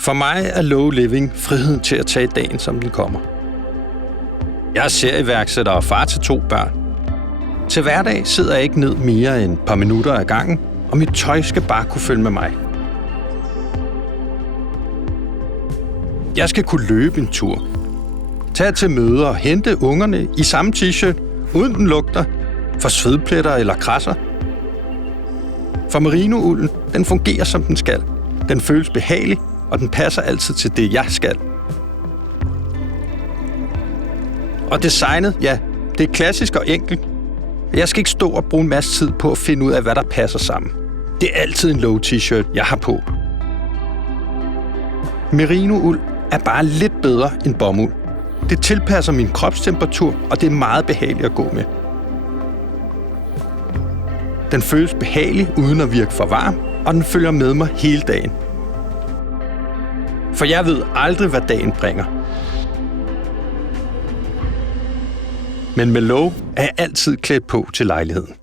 For mig er low living friheden til at tage dagen, som den kommer. Jeg er serieværksætter og far til 2 børn. Til hverdag sidder jeg ikke ned mere end et par minutter ad gangen, og mit tøj skal bare kunne følge med mig. Jeg skal kunne løbe en tur, tage til møder og hente ungerne i samme t-shirt, uden den lugter, for svedpletter eller krasser. For merinoulden, den fungerer som den skal. Den føles behagelig, og den passer altid til det, jeg skal. Og designet, ja, det er klassisk og enkelt. Jeg skal ikke stå og bruge en masse tid på at finde ud af, hvad der passer sammen. Det er altid en low t-shirt, jeg har på. Merinould er bare lidt bedre end bomuld. Det tilpasser min kropstemperatur, og det er meget behageligt at gå med. Den føles behagelig uden at virke for varm, og den følger med mig hele dagen. For jeg ved aldrig, hvad dagen bringer. Men med low er jeg altid klædt på til lejligheden.